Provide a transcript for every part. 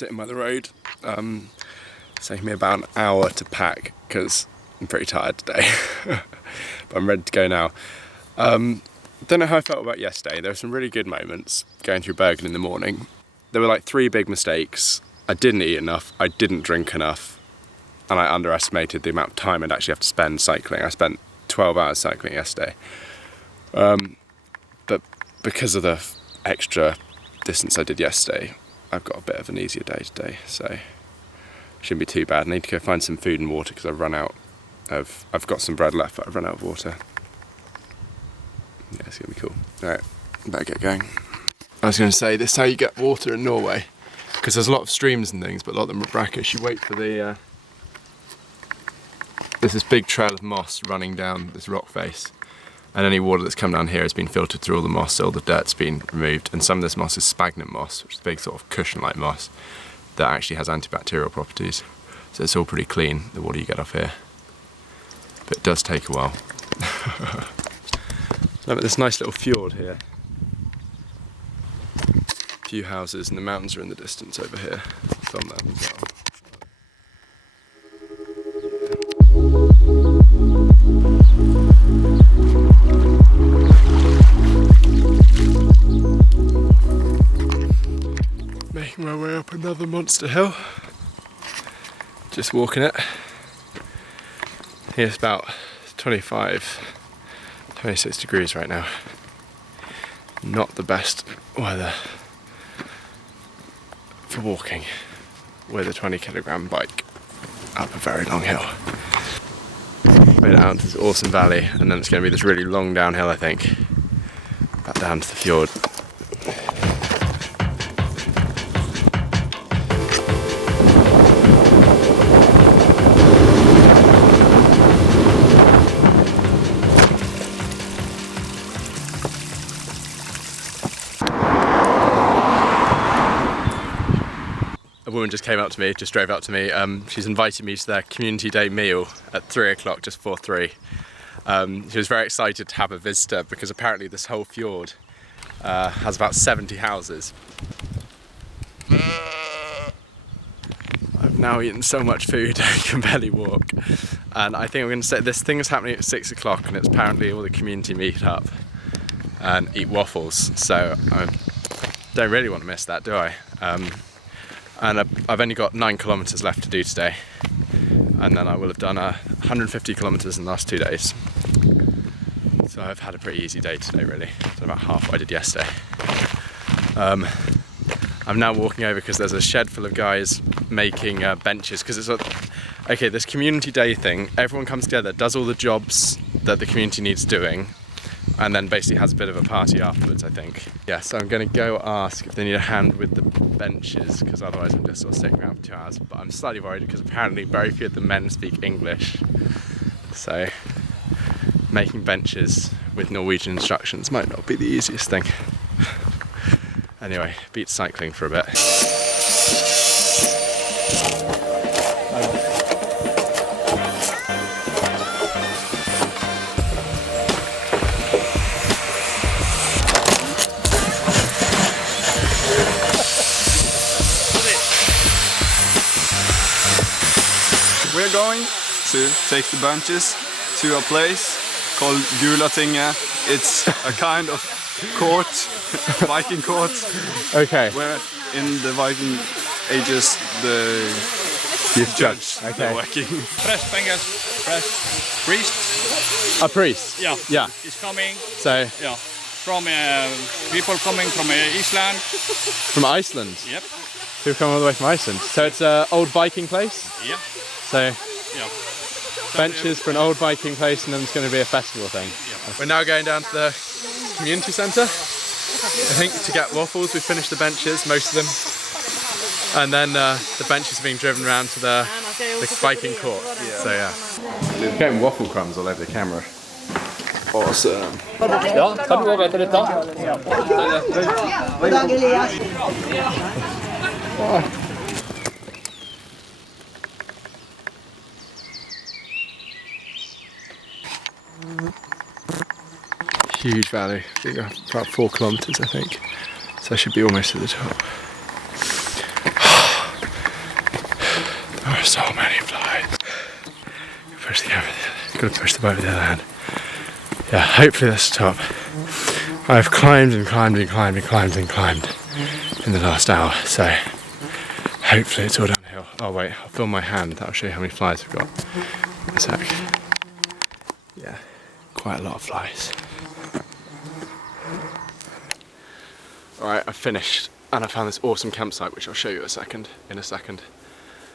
sitting by the road. It's taking me about an hour to pack because I'm pretty tired today, but I'm ready to go now. Don't know how I felt about yesterday. There were some really good moments going through Bergen in the morning. There were like 3 big mistakes. I didn't eat enough, I didn't drink enough, and I underestimated the amount of time I'd actually have to spend cycling. I spent 12 hours cycling yesterday. But because of the extra distance I did yesterday, I've got a bit of an easier day today, so shouldn't be too bad. I need to go find some food and water because I've got some bread left, but I've run out of water. Yeah, it's gonna be cool. Alright, better get going. I was gonna say, this is how you get water in Norway, because there's a lot of streams and things, but a lot of them are brackish. You wait for the, there's this big trail of moss running down this rock face, and any water that's come down here has been filtered through all the moss, so all the dirt's been removed. And some of this moss is sphagnum moss, which is a big sort of cushion-like moss that actually has antibacterial properties. So it's all pretty clean, the water you get off here. But it does take a while. Look at this nice little fjord here. A few houses and the mountains are in the distance over here. Film that as well. Making my way up another monster hill. Just walking it. It's about 25, 26 degrees right now. Not the best weather for walking with a 20-kilogram bike up a very long hill. Made it out into this awesome valley, and then it's going to be this really long downhill, I think, back down to the fjord. A woman just came up to me, just drove up to me. She's invited me to their community day meal at 3 o'clock, just before 3. She was very excited to have a visitor because apparently this whole fjord has about 70 houses. I've now eaten so much food I can barely walk. And I think I'm going to say this thing is happening at 6 o'clock, and it's apparently all the community meet up and eat waffles. So I don't really want to miss that, do I? And I've only got 9 kilometres left to do today, and then I will have done 150 kilometres in the last 2 days. So I've had a pretty easy day today, really. So about half what I did yesterday. I'm now walking over because there's a shed full of guys making benches, because it's okay, this community day thing, everyone comes together, does all the jobs that the community needs doing, and then basically has a bit of a party afterwards, I think. Yeah, so I'm going to go ask if they need a hand with the benches, because otherwise I'm just sort of sitting around for 2 hours. But I'm slightly worried because apparently very few of the men speak English. So making benches with Norwegian instructions might not be the easiest thing. Anyway, beat cycling for a bit. We're going to take the benches to a place called Gulatinget. It's a kind of court, Viking court. Okay. Where in the Viking ages the judge the Viking. A priest? Yeah. Yeah. Is coming. So. Yeah. From people coming from Iceland. From Iceland? Yep. People come all the way from Iceland. So it's an old Viking place? Yeah. So, yeah. Benches for an old Viking place, and then it's going to be a festival thing. Yeah. We're now going down to the community centre, I think, to get waffles. We've finished the benches, most of them. And then the benches are being driven around to the Viking court. Yeah. So yeah. We're getting waffle crumbs all over the camera. Awesome. Ja, kan du gå etter litt da? Huge valley, I think about 4 kilometres I think. So I should be almost at the top. are so many flies. Push the camera, gotta push the boat with the other hand. Yeah, hopefully that's the top. I've climbed and climbed and climbed and climbed and climbed in the last hour, so hopefully it's all downhill. Oh wait, I'll film my hand, that'll show you how many flies we've got. In a sec. Yeah, quite a lot of flies. Alright, I've finished and I found this awesome campsite which I'll show you in a second.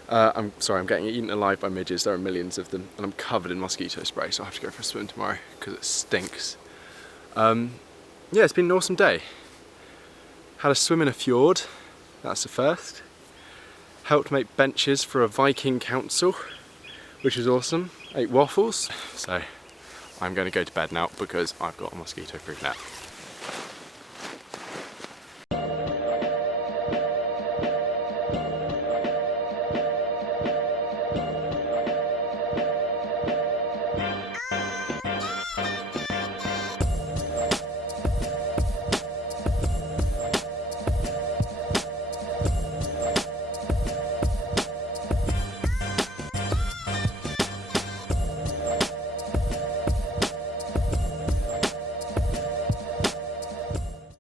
I'm sorry, I'm getting eaten alive by midges, there are millions of them, and I'm covered in mosquito spray, so I have to go for a swim tomorrow because it stinks. Yeah, it's been an awesome day. Had a swim in a fjord, that's the first. Helped make benches for a Viking council, which is awesome. Ate waffles, so I'm going to go to bed now because I've got a mosquito-proof net.